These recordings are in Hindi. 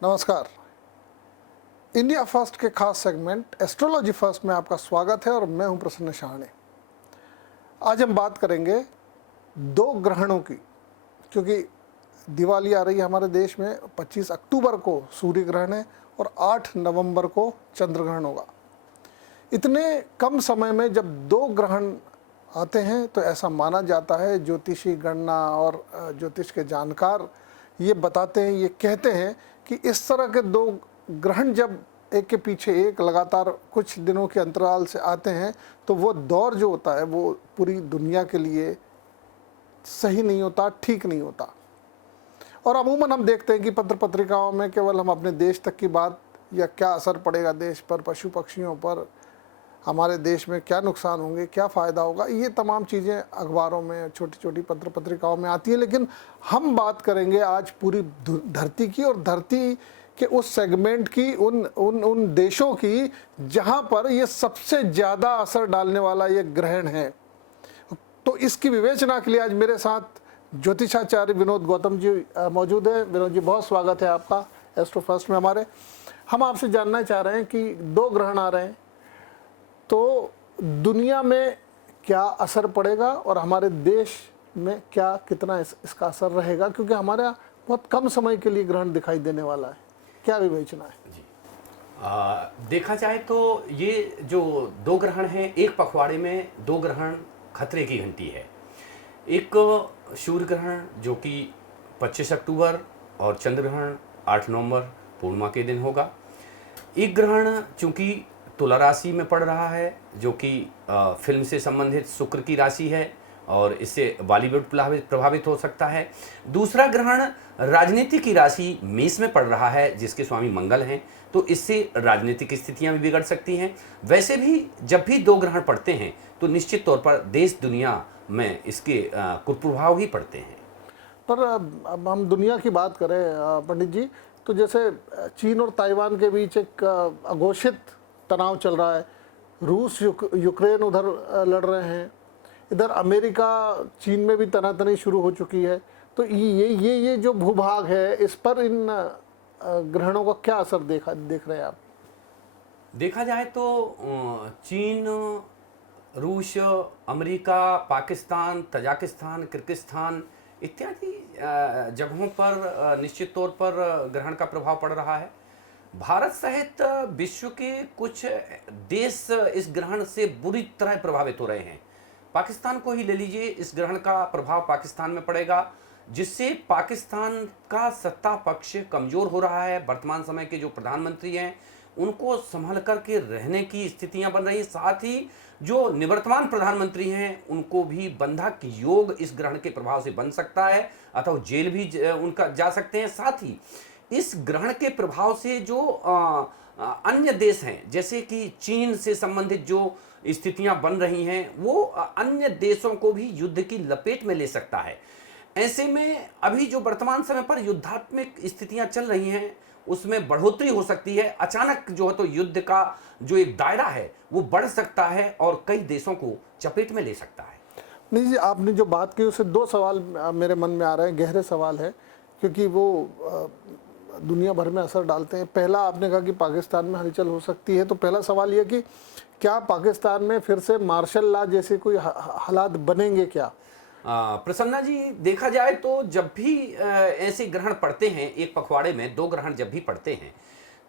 नमस्कार। इंडिया फर्स्ट के खास सेगमेंट एस्ट्रोलॉजी फर्स्ट में आपका स्वागत है और मैं हूं प्रसन्न शाहणे। आज हम बात करेंगे दो ग्रहणों की, क्योंकि दिवाली आ रही है हमारे देश में। 25 अक्टूबर को सूर्य ग्रहण है और 8 नवंबर को चंद्र ग्रहण होगा। इतने कम समय में जब दो ग्रहण आते हैं तो ऐसा माना जाता है, ज्योतिषी गणना और ज्योतिष के जानकार ये बताते हैं, ये कहते हैं कि इस तरह के दो ग्रहण जब एक के पीछे एक लगातार कुछ दिनों के अंतराल से आते हैं तो वो दौर जो होता है वो पूरी दुनिया के लिए सही नहीं होता, ठीक नहीं होता। और अमूमन हम देखते हैं कि पत्र पत्रिकाओं में केवल हम अपने देश तक की बात, या क्या असर पड़ेगा देश पर, पशु पक्षियों पर, हमारे देश में क्या नुकसान होंगे, क्या फ़ायदा होगा, ये तमाम चीज़ें अखबारों में, छोटी छोटी पत्र पत्रिकाओं में आती है। लेकिन हम बात करेंगे आज पूरी धरती की, और धरती के उस सेगमेंट की, उन देशों की जहाँ पर ये सबसे ज़्यादा असर डालने वाला ये ग्रहण है। तो इसकी विवेचना के लिए आज मेरे साथ ज्योतिषाचार्य विनोद गौतम जी मौजूद हैं। विनोद जी, बहुत स्वागत है आपका एस्ट्रो फर्स्ट में हमारे। हम आपसे जानना चाह रहे हैं कि दो ग्रहण आ रहे हैं तो दुनिया में क्या असर पड़ेगा और हमारे देश में क्या, कितना इसका असर रहेगा, क्योंकि हमारा बहुत कम समय के लिए ग्रहण दिखाई देने वाला है। क्या विवेचना है जी? देखा जाए तो ये जो दो ग्रहण हैं, एक पखवाड़े में दो ग्रहण खतरे की घंटी है। एक सूर्य ग्रहण जो कि 25 अक्टूबर और चंद्र ग्रहण 8 नवंबर पूर्णिमा के दिन होगा। एक ग्रहण चूंकि तुला राशि में पड़ रहा है जो कि फिल्म से संबंधित शुक्र की राशि है और इससे बॉलीवुड प्रभावित हो सकता है। दूसरा ग्रहण राजनीति की राशि मेष में पड़ रहा है जिसके स्वामी मंगल हैं, तो इससे राजनीतिक स्थितियां भी बिगड़ सकती हैं। वैसे भी जब भी दो ग्रहण पड़ते हैं तो निश्चित तौर पर देश दुनिया में इसके कुप्रभाव ही पड़ते हैं। पर अब हम दुनिया की बात करें पंडित जी, तो जैसे चीन और ताइवान के बीच एक अघोषित तनाव चल रहा है। रूस यूक्रेन उधर लड़ रहे हैं, इधर अमेरिका चीन में भी तनातनी शुरू हो चुकी है। तो ये जो भूभाग है, इस पर इन ग्रहणों का क्या असर देख रहे हैं आप? देखा जाए तो चीन, रूस, अमेरिका, पाकिस्तान, तजाकिस्तान, किर्गिस्तान इत्यादि जगहों पर निश्चित तौर पर ग्रहण का प्रभाव पड़ रहा है। भारत सहित विश्व के कुछ देश इस ग्रहण से बुरी तरह प्रभावित हो रहे हैं। पाकिस्तान को ही ले लीजिए, इस ग्रहण का प्रभाव पाकिस्तान में पड़ेगा जिससे पाकिस्तान का सत्ता पक्ष कमज़ोर हो रहा है। वर्तमान समय के जो प्रधानमंत्री हैं उनको संभल कर के रहने की स्थितियां बन रही हैं। साथ ही जो निवर्तमान प्रधानमंत्री हैं उनको भी बंधक योग इस ग्रहण के प्रभाव से बन सकता है, अथवा जेल भी उनका जा सकते हैं। साथ ही इस ग्रहण के प्रभाव से जो अन्य देश हैं, जैसे कि चीन से संबंधित जो स्थितियां बन रही हैं, वो अन्य देशों को भी युद्ध की लपेट में ले सकता है। ऐसे में अभी जो वर्तमान समय पर युद्धात्मक स्थितियां चल रही हैं उसमें बढ़ोतरी हो सकती है। अचानक जो है तो युद्ध का जो एक दायरा है वो बढ़ सकता है और कई देशों को चपेट में ले सकता है। नहीं जी, आपने जो बात की उससे दो सवाल मेरे मन में आ रहे हैं, गहरे सवाल है, क्योंकि वो दुनिया भर में असर डालते हैं। पहला, आपने कहा कि पाकिस्तान में हलचल हो सकती है, तो पहला सवाल यह कि क्या पाकिस्तान में फिर से मार्शल लॉ जैसे कोई हालात बनेंगे क्या? प्रसन्ना जी, देखा जाए तो जब भी ऐसे ग्रहण पड़ते हैं, एक पखवाड़े में दो ग्रहण जब भी पड़ते हैं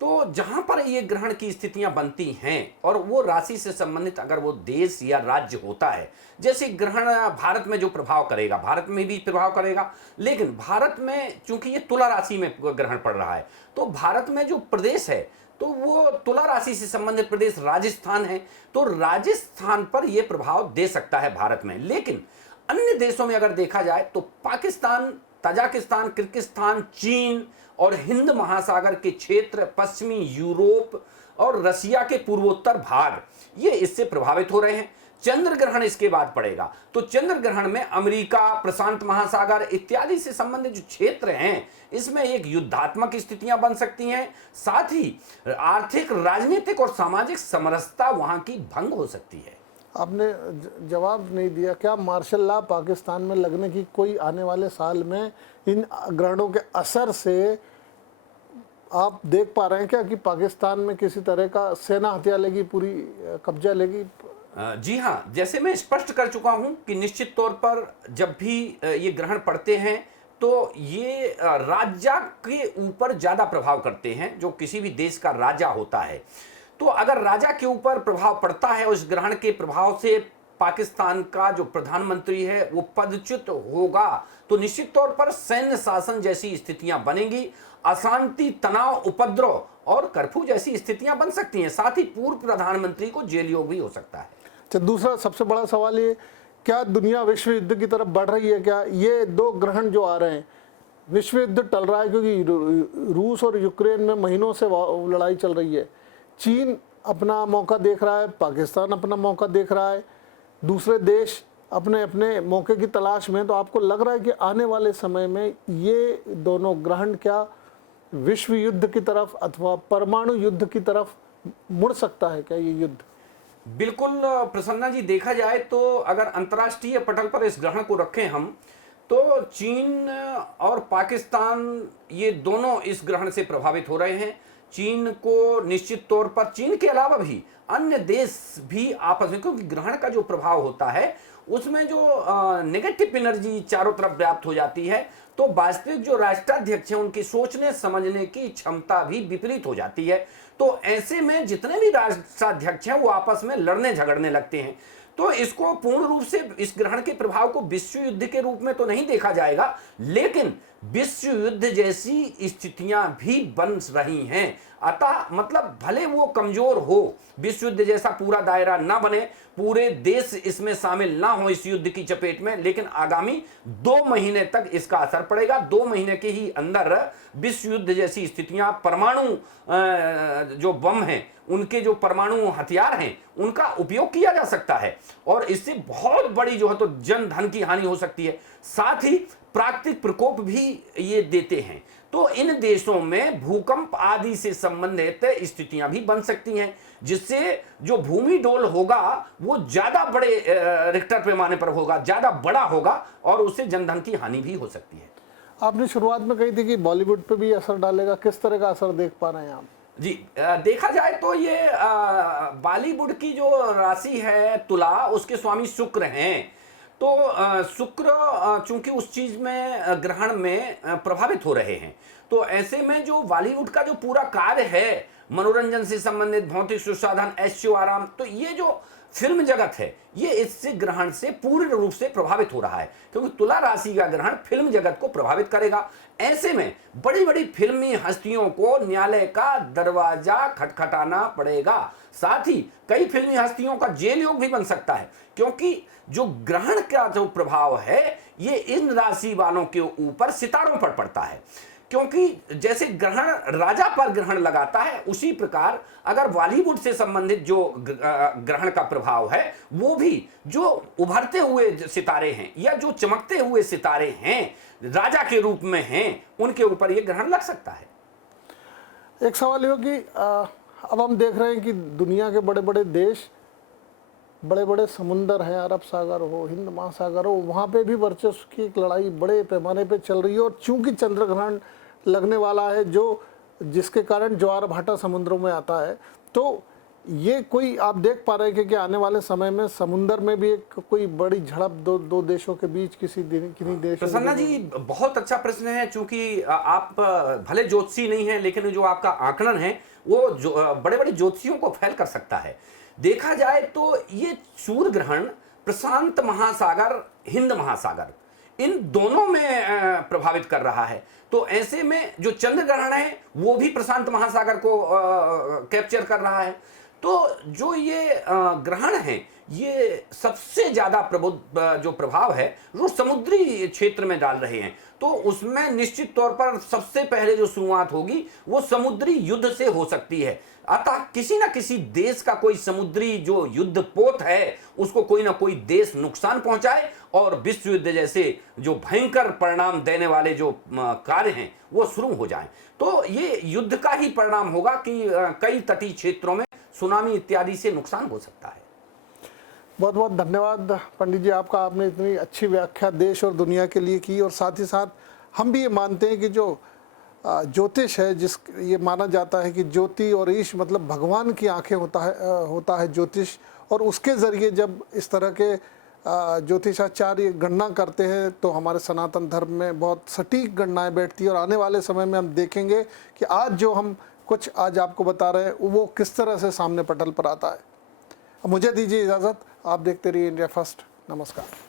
तो जहां पर ये ग्रहण की स्थितियां बनती हैं और वो राशि से संबंधित अगर वो देश या राज्य होता है, जैसे ग्रहण भारत में जो प्रभाव करेगा, भारत में भी प्रभाव करेगा, लेकिन भारत में चूंकि ये तुला राशि में ग्रहण पड़ रहा है तो भारत में जो प्रदेश है तो वो तुला राशि से संबंधित प्रदेश राजस्थान है, तो राजस्थान पर यह प्रभाव दे सकता है भारत में। लेकिन अन्य देशों में अगर देखा जाए तो पाकिस्तान, तजाकिस्तान, किर्गिस्तान, चीन और हिंद महासागर के क्षेत्र, पश्चिमी यूरोप और रसिया के पूर्वोत्तर भाग, ये इससे प्रभावित हो रहे हैं। चंद्र ग्रहण इसके बाद पड़ेगा तो चंद्र ग्रहण में अमेरिका, प्रशांत महासागर इत्यादि से संबंधित जो क्षेत्र हैं इसमें एक युद्धात्मक स्थितियां बन सकती हैं। साथ ही आर्थिक, राजनीतिक और सामाजिक समरसता वहां की भंग हो सकती है। आपने जवाब नहीं दिया। क्या मार्शल लॉ पाकिस्तान में लगने की कोई आने वाले साल में इन ग्रहणों के असर से आप देख पा रहे हैं क्या कि पाकिस्तान में किसी तरह का सेना हथियार लेगी, पूरी कब्जा लेगी? जी हाँ, जैसे मैं स्पष्ट कर चुका हूं कि निश्चित तौर पर जब भी ये ग्रहण पड़ते हैं तो ये राजा के ऊपर ज़्यादा प्रभाव करते हैं, जो किसी भी देश का राजा होता है। तो अगर राजा के ऊपर प्रभाव पड़ता है, उस ग्रहण के प्रभाव से पाकिस्तान का जो प्रधानमंत्री है वो पदच्युत होगा, तो निश्चित तौर पर सैन्य शासन जैसी स्थितियां बनेंगी, अशांति, तनाव, उपद्रव और कर्फ्यू जैसी स्थितियां बन सकती हैं। साथ ही पूर्व प्रधानमंत्री को जेल योग भी हो सकता है। अच्छा, दूसरा सबसे बड़ा सवाल ये, क्या दुनिया विश्व युद्ध की तरफ बढ़ रही है? क्या ये दो ग्रहण जो आ रहे हैं, विश्व युद्ध टल रहा है क्योंकि रूस और यूक्रेन में महीनों से लड़ाई चल रही है। चीन अपना मौका देख रहा है, पाकिस्तान अपना मौका देख रहा है, दूसरे देश अपने अपने मौके की तलाश में। तो आपको लग रहा है कि आने वाले समय में ये दोनों ग्रहण क्या विश्व युद्ध की तरफ अथवा परमाणु युद्ध की तरफ मुड़ सकता है क्या ये युद्ध? बिल्कुल प्रसन्ना जी, देखा जाए तो अगर अंतर्राष्ट्रीय पटल पर इस ग्रहण को रखें हम, तो चीन और पाकिस्तान ये दोनों इस ग्रहण से प्रभावित हो रहे हैं। चीन को निश्चित तौर पर, चीन के अलावा भी अन्य देश भी आपस में, क्योंकि ग्रहण का जो प्रभाव होता है उसमें जो नेगेटिव एनर्जी चारों तरफ व्याप्त हो जाती है, तो वास्तविक जो राष्ट्राध्यक्ष हैं उनकी सोचने समझने की क्षमता भी विपरीत हो जाती है। तो ऐसे में जितने भी राष्ट्राध्यक्ष हैं वो आपस में लड़ने झगड़ने लगते हैं। तो इसको पूर्ण रूप से, इस ग्रहण के प्रभाव को विश्व युद्ध के रूप में तो नहीं देखा जाएगा, लेकिन विश्व युद्ध जैसी स्थितियां भी बन रही हैं। अतः मतलब भले वो कमजोर हो, विश्व युद्ध जैसा पूरा दायरा ना बने, पूरे देश इसमें शामिल ना हो इस युद्ध की चपेट में, लेकिन आगामी 2 महीने तक इसका असर पड़ेगा। 2 महीने के ही अंदर विश्व युद्ध जैसी स्थितियां, परमाणु जो बम हैं, उनके जो परमाणु हथियार हैं, उनका उपयोग किया जा सकता है और इससे बहुत बड़ी जो है तो जन धन की हानि हो सकती है। साथ ही प्राकृतिक प्रकोप भी ये देते हैं, तो इन देशों में भूकंप आदि से संबंधित स्थितियां भी बन सकती हैं, जिससे जो भूमि डोल होगा वो ज्यादा बड़े रिक्टर पैमाने पर होगा, ज्यादा बड़ा होगा और उससे जनधन की हानि भी हो सकती है। आपने शुरुआत में कही थी कि बॉलीवुड पे भी असर डालेगा, किस तरह का असर देख पा रहे हैं आप? जी, देखा जाए तो ये बॉलीवुड की जो राशि है तुला, उसके स्वामी शुक्र हैं। तो शुक्र चूंकि उस चीज में ग्रहण में प्रभावित हो रहे हैं, तो ऐसे में जो बॉलीवुड का जो पूरा कार्य है, मनोरंजन से संबंधित, भौतिक सुसाधन, ऐशो आराम, तो ये जो फिल्म जगत है ये इससे ग्रहण से पूर्ण रूप से प्रभावित हो रहा है, क्योंकि तुला राशि का ग्रहण फिल्म जगत को प्रभावित करेगा। ऐसे में बड़ी बड़ी फिल्मी हस्तियों को न्यायालय का दरवाजा खटखटाना पड़ेगा। साथ ही कई फिल्मी हस्तियों का जेल योग भी बन सकता है, क्योंकि जो ग्रहण का जो प्रभाव है ये इन राशि वालों के ऊपर सितारों पर पड़ता है। क्योंकि जैसे ग्रहण राजा पर ग्रहण लगाता है, उसी प्रकार अगर बॉलीवुड से संबंधित जो ग्रहण का प्रभाव है, वो भी जो उभरते हुए सितारे हैं या जो चमकते हुए सितारे हैं, राजा के रूप में हैं, उनके ऊपर ये ग्रहण लग सकता है। एक सवाल ये हो कि अब हम देख रहे हैं कि दुनिया के बड़े बड़े देश, बड़े बड़े समुंदर हैं, अरब सागर हो, हिंद महासागर हो, वहाँ पे भी वर्चस्व की एक लड़ाई बड़े पैमाने पे चल रही है। और चूंकि चंद्र ग्रहण लगने वाला है, जो जिसके कारण ज्वार भाटा समुद्रों में आता है, तो ये कोई आप देख पा रहे हैं कि आने वाले समय में समुंदर में भी एक कोई बड़ी झड़प दो देशों के बीच, किसी देश? प्रसन्ना जी, बहुत अच्छा प्रश्न है। चूंकि आप भले ज्योतिषी नहीं है, लेकिन जो आपका आकलन है वो जो बड़े बड़े ज्योतिषियों को फैल कर सकता है। देखा जाए तो ये सूर्य ग्रहण प्रशांत महासागर, हिंद महासागर, इन दोनों में प्रभावित कर रहा है। तो ऐसे में जो चंद्र ग्रहण है वो भी प्रशांत महासागर को कैप्चर कर रहा है। तो जो ये ग्रहण है, ये सबसे ज्यादा प्रबुद्ध जो प्रभाव है वो समुद्री क्षेत्र में डाल रहे हैं। तो उसमें निश्चित तौर पर सबसे पहले जो शुरुआत होगी वो समुद्री युद्ध से हो सकती है। अतः किसी ना किसी देश का कोई समुद्री जो युद्ध पोत है, उसको कोई ना कोई देश नुकसान पहुंचाए और विश्व युद्ध जैसे जो भयंकर परिणाम देने वाले जो कार्य हैं वो शुरू हो जाएं। तो ये युद्ध का ही परिणाम होगा कि कई तटीय क्षेत्रों में सुनामी इत्यादि से नुकसान हो सकता है। बहुत बहुत धन्यवाद पंडित जी आपका, आपने इतनी अच्छी व्याख्या देश और दुनिया के लिए की। और साथ ही साथ हम भी ये मानते हैं कि जो ज्योतिष है, जिस ये माना जाता है कि ज्योति और ईश मतलब भगवान की आंखें होता है ज्योतिष, और उसके ज़रिए जब इस तरह के ज्योतिषाचार्य गणना करते हैं तो हमारे सनातन धर्म में बहुत सटीक गणनाएं बैठती है। और आने वाले समय में हम देखेंगे कि आज जो हम कुछ आज आपको बता रहे हैं वो किस तरह से सामने पटल पर आता है। अब मुझे दीजिए इजाज़त, आप देखते रहिए इंडिया फर्स्ट। नमस्कार।